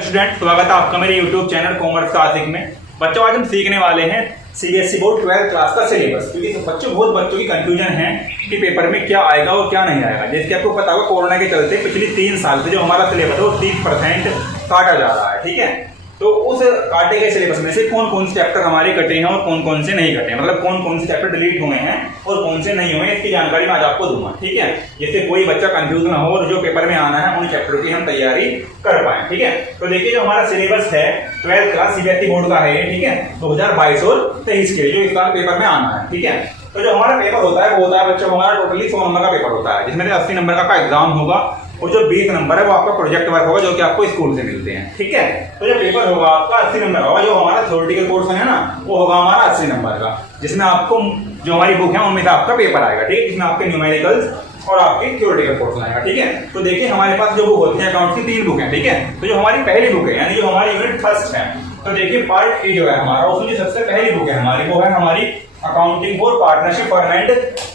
Student, स्वागत है आपका मेरे YouTube चैनल कॉमर्स क्लासिक में। बच्चों, आज हम सीखने वाले हैं सीबीएसई बोर्ड 12th क्लास का सिलेबस। क्योंकि बहुत बच्चों की कंफ्यूजन है कि पेपर में क्या आएगा और क्या नहीं आएगा। जैसे कि आपको पता होगा, कोरोना के चलते पिछले 3 साल से जो हमारा सिलेबस है वो 30% काटा जा रहा है। ठीक है, तो उस काटे गए सिलेबस में से कौन कौन से चैप्टर हमारे कटे हैं और कौन कौन से नहीं कटे हैं, मतलब कौन कौन से चैप्टर डिलीट हुए हैं और कौन से नहीं हुए, इसकी जानकारी मैं आज आपको दूंगा। ठीक है, जिससे कोई बच्चा कंफ्यूज ना हो और जो पेपर में आना है उन चैप्टरों की हम तैयारी कर पाए। ठीक है, तो देखिए जो हमारा सिलेबस है 12th क्लास सीबीएसई बोर्ड का है, ठीक है, 2022 और 23 के लिए जो इस साल पेपर में आना है। ठीक है, तो जो हमारा पेपर होता है वो होता है बच्चों हमारा टोटली 100 नंबर का पेपर होता है, जिसमें से 80 नंबर का एग्जाम होगा और जो 20 नंबर है वो आपका प्रोजेक्ट वर्क होगा जो कि आपको स्कूल से मिलते हैं। ठीक है, तो जो पेपर होगा आपका 80 नंबर होगा। जो हमारा थ्योरेटिकल पोर्शन है ना वो होगा हमारा 80 नंबर का, जिसमें आपको जो हमारी बुक है उनमें से आपका पेपर आएगा। ठीक है, जिसमें आपके न्यूमेरिकल्स और आपकी थ्योरेटिकल पोर्शन आएगा। ठीक है, तो देखिए हमारे पास जो बुक होती है अकाउंट की 3 बुक है। ठीक है, तो जो हमारी पहली बुक है यानी जो हमारी यूनिट फर्स्ट है, तो देखिए पार्ट ए जो है हमारा, उसमें जो सबसे पहली बुक है हमारी वो है हमारी accounting for partnership firm and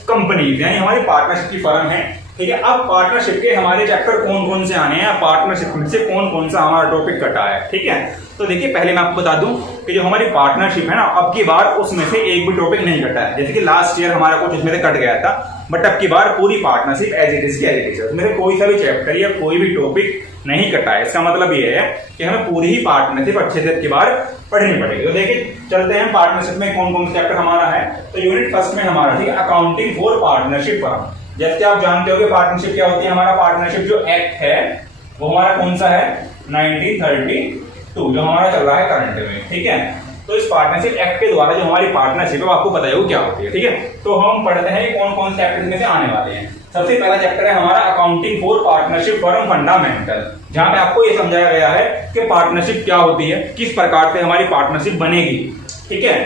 companies, यानी हमारी पार्टनरशिप की फर्म है। ठीक है, अब पार्टनरशिप के हमारे चैप्टर कौन कौन से आने हैं, पार्टनरशिप में से कौन कौन सा हमारा टॉपिक कटा है। ठीक है, तो देखिए पहले मैं आपको बता दूं कि जो हमारी पार्टनरशिप है ना, अब की बार उसमें से एक भी टॉपिक नहीं कटा है। जैसे कि लास्ट ईयर हमारा कुछ इसमें से कट गया था, बट अब की बार पूरी पार्टनरशिप एज इट इज की एज इट इज है। उसमें से कोई सा भी चैप्टर या कोई भी टॉपिक नहीं कटा है। इसका मतलब ये है कि हमें पूरी ही पार्टनरशिप अच्छे से की बार पढ़नी पड़ेगी। तो देखिए चलते हैं पार्टनरशिप में कौन कौन सा चैप्टर हमारा है। तो यूनिट फर्स्ट में हमारा ठीक है अकाउंटिंग फॉर पार्टनरशिप फर्म। जैसे आप जानते हो कि पार्टनरशिप क्या होती है, हमारा पार्टनरशिप जो एक्ट है वो हमारा कौन सा है 1932 जो हमारा चल रहा है करंट में। ठीक है, तो इस पार्टनरशिप एक्ट के द्वारा जो हमारी पार्टनरशिप है वो आपको पता है वो क्या होती है। ठीक है, तो हम पढ़ते हैं कौन कौन से चैप्टर में से आने वाले हैं। सबसे पहला चैप्टर है हमारा accounting for partnership firm fundamental, जहां पे आपको ये समझाया गया है कि पार्टनरशिप क्या होती है, किस प्रकार से हमारी पार्टनरशिप बनेगी। ठीक है,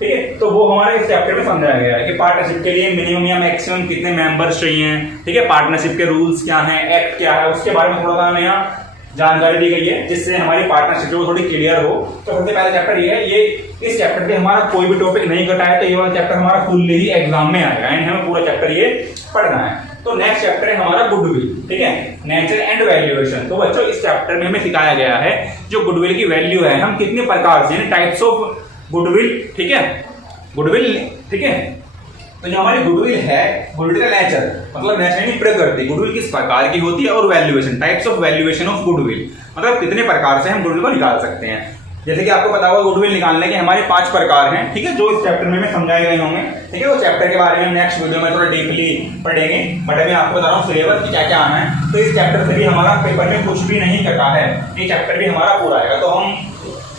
ठीक है, तो वो हमारे इस चैप्टर में समझाया गया है कि पार्टनरशिप के लिए मिनिमम या मैक्सिमम कितने मेंबर्स चाहिए। ठीक है, पार्टनरशिप के रूल्स क्या हैं, एक्ट क्या है, उसके बारे में थोड़ा सा हमें यहाँ जानकारी दी गई है, जिससे हमारी पार्टनरशिप जो थोड़ी क्लियर हो। तो सबसे पहला चैप्टर ये है, ये इस चैप्टर पे हमारा कोई भी टॉपिक नहीं कटा है, तो ये वाला चैप्टर हमारा फुल्ली ही एग्जाम में आएगा एंड हमें पूरा चैप्टर ये पढ़ना है। तो नेक्स्ट चैप्टर है हमारा गुडविल। ठीक है, नेचर एंड वैल्यूएशन। तो बच्चों इस चैप्टर में हमें सिखाया गया है जो गुडविल की वैल्यू है, हम कितने प्रकार से यानी टाइप्स ऑफ गुडविल। ठीक है, गुडविल। ठीक है, तो जो हमारी गुडविल है, गुडविल का नेचर मतलब नेचर यानी प्रकृति, गुडविल किस प्रकार की होती है, और valuation types of valuation of goodwill मतलब कितने प्रकार से हम गुडविल को निकाल सकते हैं। जैसे कि आपको पता होगा गुडविल निकालने के हमारे 5 प्रकार हैं। ठीक है, जो इस चैप्टर में समझाए गए होंगे। ठीक है, वो चैप्टर के बारे में नेक्स्ट वीडियो में थोड़ा डीपली पढ़ेंगे, बट अभी आपको बता रहा हूँ सिलेबस की क्या क्या आना है। तो इस चैप्टर से भी हमारा पेपर में कुछ भी नहीं कटा है, ये चैप्टर भी हमारा पूरा आएगा, तो हम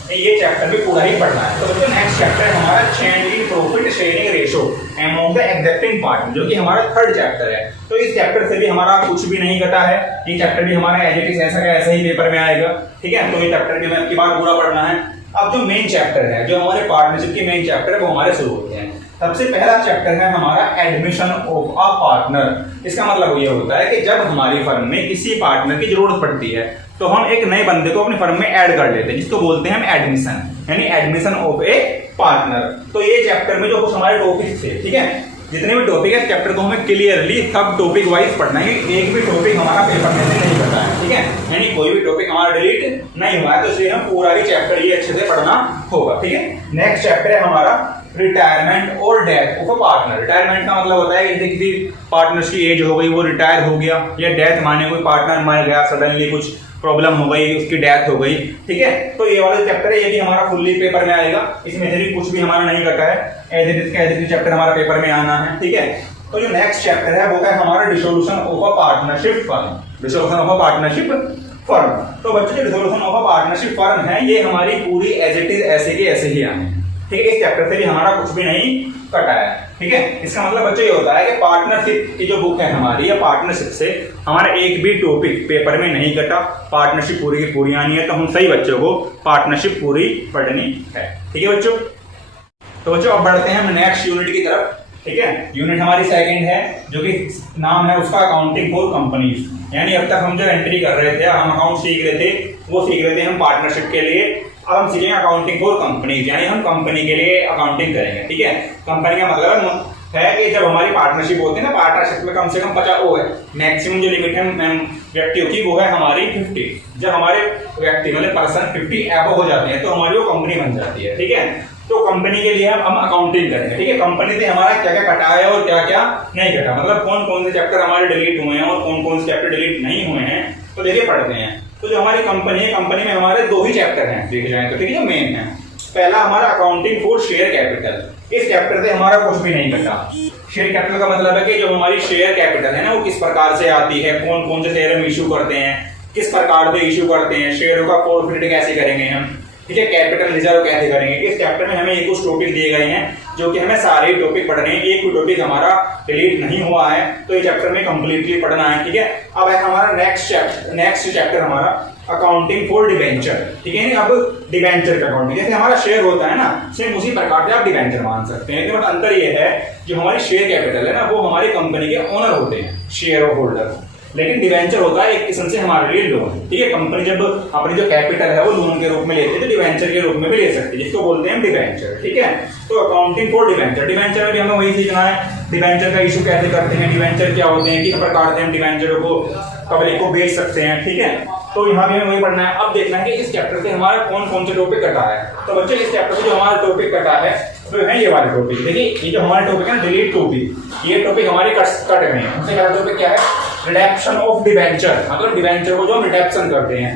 ये चैप्टर भी पूरा ही पढ़ना है। तो बच्चों नेक्स्ट चैप्टर है हमारा change in profit sharing ratio among the existing partner, जो कि हमारा 3rd चैप्टर है। तो इस चैप्टर से भी हमारा कुछ भी नहीं कटा है, ये चैप्टर भी हमारा एज इट इज ऐसा का ऐसा ही पेपर में आएगा। ठीक है, तो ये चैप्टर भी हमें अब की बार पूरा पढ़ना है। अब जो मेन चैप्टर है, जो हमारे पार्टनरशिप के मेन चैप्टर है वो हमारे शुरू होते हैं। सबसे पहला चैप्टर है हमारा एडमिशन ऑफ अ पार्टनर। इसका मतलब ये होता है कि जब हमारी फर्म में किसी पार्टनर की जरूरत पड़ती है तो हम एक नए बंदे को अपनी फर्म में ऐड कर लेते हैं, जिसको बोलते हैं हम एडमिशन, यानी एडमिशन ऑफ ए पार्टनर। तो ये चैप्टर में जो कुछ हमारे टॉपिक थे, ठीक है, जितने भी टॉपिक है चैप्टर को हमें क्लियरली सब टॉपिक वाइज पढ़ना है। एक भी टॉपिक हमारा पेपर में से नहीं पढ़ना है। ठीक है, यानी कोई भी टॉपिक हमारा डिलीट नहीं हुआ है, तो इसलिए हम पूरा ही चैप्टर ये अच्छे से पढ़ना होगा। ठीक है, नेक्स्ट चैप्टर है हमारा रिटायरमेंट और death of a partner. Retirement का मतलब होता है कि किसी पार्टनर की एज हो गई, वो रिटायर हो गया, या डेथ माने कोई पार्टनर मर गया, सडनली कुछ प्रॉब्लम हो गई, उसकी डेथ हो गई। ठीक है, तो ये वाला चैप्टर है, ये भी हमारा फुल्ली पेपर में आएगा, इसमें से भी कुछ भी हमारा नहीं कटा है, एज इट इज चैप्टर हमारा पेपर में आना है। ठीक है, तो जो नेक्स्ट चैप्टर है वो है हमारा dissolution of a partnership firm. Dissolution of a partnership firm. तो बच्चों जो dissolution of a partnership firm है ये हमारी पूरी एज इट इज ऐसे के ऐसे ही आने। ठीक है, इस चैप्टर से भी हमारा कुछ भी नहीं कटा है। ठीक है, इसका मतलब बच्चों ये होता है कि पार्टनरशिप की जो बुक है हमारी, या पार्टनरशिप से हमारा एक भी टॉपिक पेपर में नहीं कटा, पार्टनरशिप पूरी की पूरी आनी है, तो हम सही बच्चों को पार्टनरशिप पूरी पढ़नी है। ठीक है बच्चों, तो बच्चों अब बढ़ते हैं हम नेक्स्ट यूनिट की तरफ। ठीक है, यूनिट हमारी 2nd है, जो कि नाम है उसका अकाउंटिंग फॉर कंपनीज। यानी अब तक हम जो एंट्री कर रहे थे, हम अकाउंट सीख रहे थे, वो सीख रहे थे हम पार्टनरशिप के लिए। अब हम सीखेंगे अकाउंटिंग फॉर कंपनीज, यानी हम कंपनी के लिए अकाउंटिंग करेंगे। ठीक है, कंपनी का मतलब है है कि जब हमारी पार्टनरशिप होती है ना, पार्टनरशिप में कम से कम 50 वो है मैक्सिमम जो लिमिट है व्यक्तियों की, वो है हमारी 50। जब हमारे व्यक्ति मतलब पर्सन 50 एबव हो जाते हैं तो हमारी वो कंपनी बन जाती है, ठीक है। तो कंपनी के लिए हम अकाउंटिंग करेंगे, ठीक है। कंपनी से हमारा क्या क्या कटा है और क्या क्या नहीं कटा, मतलब कौन कौन से चैप्टर हमारे डिलीट हुए हैं और कौन कौन से चैप्टर डिलीट नहीं हुए हैं, तो देखिए पढ़ते हैं। तो जो हमारी कंपनी है, कंपनी में हमारे 2 ही चैप्टर हैं देखे जाए तो, ठीक है, जो मेन है। पहला हमारा अकाउंटिंग फॉर शेयर कैपिटल। इस चैप्टर से हमारा कुछ भी नहीं कटा। शेयर कैपिटल का मतलब है कि जो हमारी शेयर कैपिटल है ना, वो किस प्रकार से आती है, कौन कौन से शेयर हम इशू करते हैं, किस प्रकार से इशू करते हैं, शेयरों का फॉरफिट कैसे करेंगे हम, ठीक है, कैपिटल रिजर्व कैसे करेंगे। इस चैप्टर में हमें एक कुछ टॉपिक दिए गए हैं जो कि हमें सारे टॉपिक पढ़ने हैं। एक टॉपिक हमारा डिलीट नहीं हुआ है तो ये चैप्टर में कंप्लीटली पढ़ना है, ठीक है। अब है हमारा नेक्स्ट चैप्टर हमारा अकाउंटिंग फॉर डिवेंचर, ठीक है। अब डिवेंचर का अकाउंटिंग, जैसे हमारा शेयर होता है ना, सेम उसी प्रकार से आप डिवेंचर मान सकते हैं। लेकिन अंतर ये है जो हमारी शेयर कैपिटल है ना, वो हमारी कंपनी के ओनर होते हैं, शेयर होल्डर। लेकिन डिवेंचर होता है एक किस्म से हमारे लिए लोन, ठीक है। कंपनी जब अपनी जो कैपिटल है वो लोन के रूप में लेती है तो डिवेंचर के रूप में भी ले सकती है, जिसको बोलते हैं डिवेंचर, ठीक है। तो अकाउंटिंग फॉर डिवेंचर, डिवेंचर में भी हमें वही सीखना है, डिवेंचर का इशू कैसे करते हैं, डिवेंचर क्या होते हैं, किस प्रकार से हम डिवेंचर को पब्लिक को बेच सकते हैं, ठीक है। तो यहाँ भी हमें वही पढ़ना है। अब देखना है कि इस चैप्टर से हमारा कौन कौन से टॉपिक कटा है। तो बच्चे इस चैप्टर से जो हमारा टॉपिक कटा है तो है ये वाले टॉपिक। देखिए ये जो हमारे टॉपिक है ना, डिलीट टॉपिक, ये टॉपिक हमारे कट गए हैं। सबसे पहला टॉपिक क्या है, रिडक्शन ऑफ डिवेंचर, मतलब डिवेंचर को जो हम रिडक्शन करते हैं।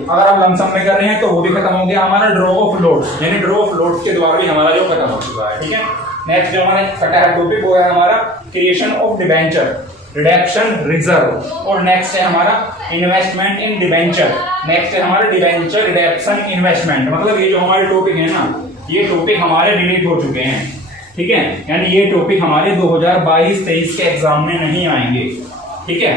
अगर हम लमसम में कर रहे हैं तो वो भी खत्म हो गया। हमारा ड्रॉ ऑफ लोड्स, यानी ड्रॉ ऑफ लोड्स के द्वारा भी हमारा जो खत्म हो चुका है, ठीक है। नेक्स्ट जो हमारा कटा है टॉपिक वो है हमारा creation of debenture, reduction reserve, और नेक्स्ट है हमारा इन्वेस्टमेंट इन डिवेंचर। नेक्स्ट है हमारा डिवेंचर रिडक्शन इन्वेस्टमेंट। मतलब ये जो हमारे टॉपिक है ना, ये टॉपिक हमारे डिलीट हो चुके हैं, ठीक है। यानी ये टॉपिक हमारे 2022-23 के एग्जाम में नहीं आएंगे, ठीक है।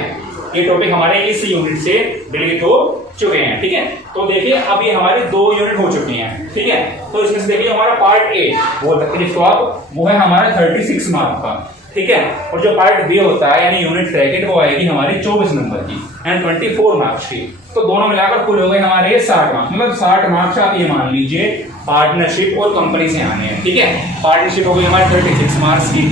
ये टॉपिक हमारे इस यूनिट से डिलीट हो चुके हैं, ठीक है। तो देखिए अब ये हमारे 2 यूनिट हो चुके हैं, ठीक है। तो इसमें से देखिए हमारा पार्ट ए वो है हमारा 36 मार्क का, ठीक है। और जो पार्ट बी होता है यानी यूनिट ब्रैकेट, वो आएगी हमारी 24 नंबर की एंड 24 मार्क्स की। तो दोनों मिलाकर कुल हो गए हमारे 60 मार्क्स, मतलब 60 मार्क्स आप ये मान लीजिए पार्टनरशिप और कंपनी से आने हैं, ठीक है। पार्टनरशिप हो गई हमारी 36 मार्क्स की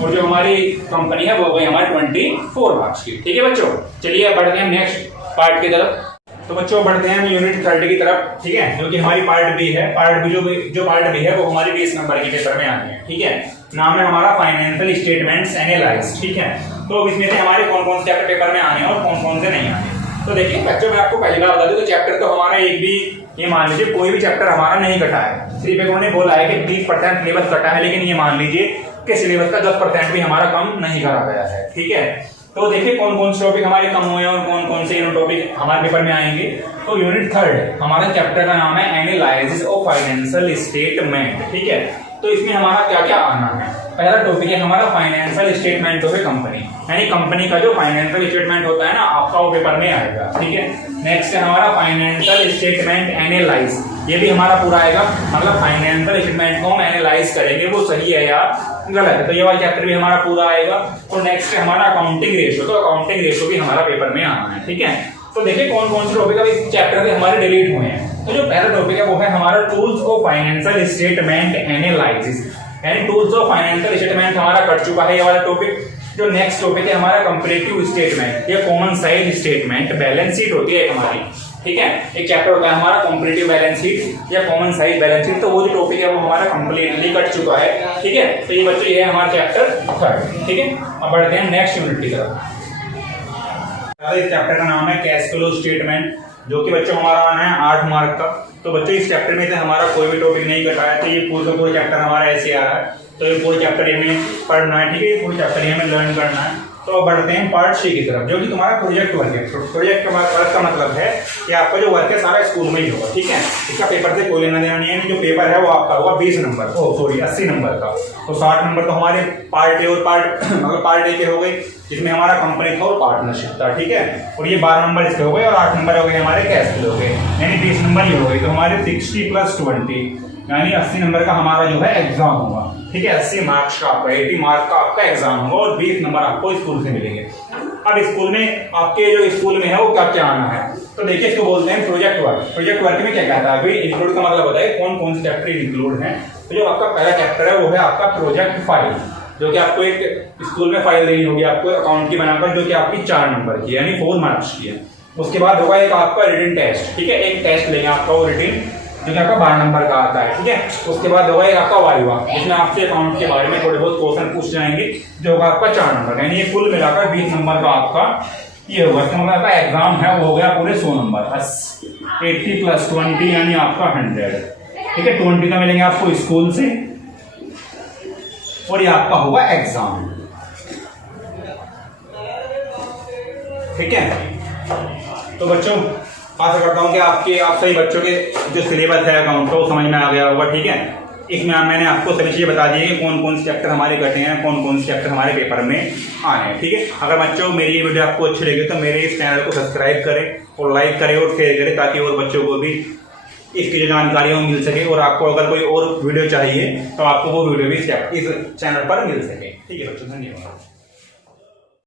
और जो हमारी कंपनी है वो हो गई हमारी 24 मार्क्स की, ठीक है बच्चों। चलिए बढ़ते हैं नेक्स्ट पार्ट की तरफ। तो बच्चों बढ़ते हैं हम यूनिट 30 की तरफ, ठीक है, जो कि हमारी पार्ट बी है। पार्ट बी जो पार्ट बी है वो हमारी 20 नंबर के पेपर में आनी है, ठीक है। नाम है हमारा फाइनेंशियल स्टेटमेंट्स एनालाइज, ठीक है। तो इसमें से हमारे कौन कौन से चैप्टर पेपर में आने हैं और कौन कौन से नहीं आने। तो देखिए बच्चों मैं आपको पहली बार बता दूं तो चैप्टर तो हमारा एक भी, ये मान लीजिए कोई भी चैप्टर हमारा नहीं कटा है। सिर्फ एक उन्होंने बोला है कि 30% सिलेबस कटा है, लेकिन ये मान लीजिए कि सिलेबस का 10% भी हमारा कम नहीं करा गया है, ठीक है। तो देखिए कौन कौन से टॉपिक हमारे कम हुए हैं और कौन कौन से टॉपिक हमारे पेपर में आएंगे। तो यूनिट 3 हमारा चैप्टर का नाम है एनालिसिस ऑफ फाइनेंशियल स्टेटमेंट, ठीक है। तो इसमें हमारा क्या क्या आना है। पहला टॉपिक है हमारा financial statement of A company, यानी कंपनी का जो फाइनेंशियल स्टेटमेंट होता है ना आपका, वो पेपर में आएगा, ठीक है। नेक्स्ट है हमारा फाइनेंशियल स्टेटमेंट एनालाइज, ये भी हमारा पूरा आएगा, मतलब फाइनेंशियल स्टेटमेंट को हम एनालाइज करेंगे वो सही है या गलत है, तो ये वाला चैप्टर भी हमारा पूरा आएगा। और नेक्स्ट है हमारा अकाउंटिंग रेशियो, तो अकाउंटिंग रेशियो भी हमारा पेपर में आना है, ठीक है। तो देखिए कौन कौन से टॉपिक इस चैप्टर से हमारे डिलीट हुए हैं। तो जो पहला टॉपिक है वो है हमारा tools of financial statement analysis, यानी टूल्स ऑफ फाइनेंशियल स्टेटमेंट हमारा कट चुका है ये वाला टॉपिक। जो नेक्स्ट टॉपिक है हमारा कंपैरेटिव स्टेटमेंट या common size statement, balance sheet होती है हमारी, ठीक है। एक चैप्टर होता है हमारा कंपैरेटिव बैलेंस शीट या कॉमन साइज बैलेंस शीट, तो वो जो टॉपिक है वो हमारा कंप्लीटली कट चुका है, ठीक है। तो ये बच्चों ये है हमारा चैप्टर 3, ठीक है। अब बढ़ते हैं नेक्स्ट यूनिट की तरफ। इस चैप्टर का नाम है कैश फ्लो स्टेटमेंट, जो कि बच्चों हमारा आना है 8 मार्क का। तो बच्चों इस चैप्टर में से हमारा कोई भी टॉपिक नहीं कटा है, तो ये पूरा चैप्टर हमारा ऐसे आ रहा है। तो ये पूरा चैप्टर हमें पढ़ना है, ठीक है। पूरा चैप्टर हमें लर्न करना है। तो बढ़ते हैं पार्ट सी की तरफ, जो कि तुम्हारा प्रोजेक्ट वर्क है। प्रोजेक्ट वर्क का मतलब है कि आपका जो वर्क है सारा स्कूल में ही होगा, ठीक है। इसका पेपर से कोई लेना देना नहीं है। जो पेपर है वो आपका होगा 20 नंबर, 80 नंबर का। तो 60 नंबर तो हमारे पार्ट ए और पार्ट ए के हो गए, जिसमें हमारा कंपनी था और पार्टनरशिप था, ठीक है। और ये 12 नंबर इसके हो गए और 8 नंबर हो गए हमारे कैश फ्लो हो गए, यानी 20 नंबर ये हो गई। तो हमारे 60 + 20 यानी 80 नंबर का हमारा जो है एग्जाम होगा, ठीक है। 80 मार्क्स का आपका 80 मार्क का आपका एग्जाम होगा और 20 नंबर आपको स्कूल से मिलेंगे। अब स्कूल में आपके जो स्कूल में है वो क्या क्या आना है। तो देखिए इसको बोलते हैं प्रोजेक्ट वर्क। प्रोजेक्ट वर्क में क्या कहता है, अभी इंक्लूड का मतलब होता है कौन कौन से चैप्टर इंक्लूड हैं। तो जो आपका पहला चैप्टर है वो है आपका प्रोजेक्ट फाइल, जो कि आपको एक स्कूल में फाइल देनी होगी आपको अकाउंट की बनाकर, जो कि आपकी 4 नंबर की यानी 4 मार्क्स की है। उसके बाद होगा एक आपका रिटन टेस्ट, ठीक है, एक टेस्ट लेंगे आपका वो रिटन, जो कि आपका 12 नंबर का आता है, ठीक है। उसके बाद होगा एक आपका वाइवा, जिसमें आपसे अकाउंट के बारे में थोड़े बहुत क्वेश्चन पूछ जाएंगे, जो होगा आपका 4 नंबर का, यानी ये कुल मिलाकर 20 नंबर का आपका ये होगा। इसका मतलब आपका एग्जाम है वो हो गया पूरे 100 नंबर, 80 + 20 यानी आपका 100, ठीक है। 20 का मिलेंगे आपको स्कूल से और ये आपका होगा एग्जाम, ठीक है। तो बच्चों आशा करता हूँ कि आप सभी बच्चों के जो सिलेबस है अकाउंट का वो समझ में आ गया होगा, ठीक है। इसमें मैंने आपको सभी चीज़ें बता दी है कि कौन कौन से चैप्टर हमारे कटे हैं, कौन कौन से चैप्टर हमारे पेपर में आने हैं, ठीक है। अगर बच्चों मेरी ये वीडियो आपको अच्छी लगी तो मेरे इस चैनल को सब्सक्राइब करें और लाइक करें और शेयर करें, ताकि और बच्चों को भी इसकी जो जानकारी है वो मिल सके। और आपको अगर कोई और वीडियो चाहिए तो आपको वो वीडियो भी इस चैनल पर मिल सके, ठीक है बच्चों, धन्यवाद।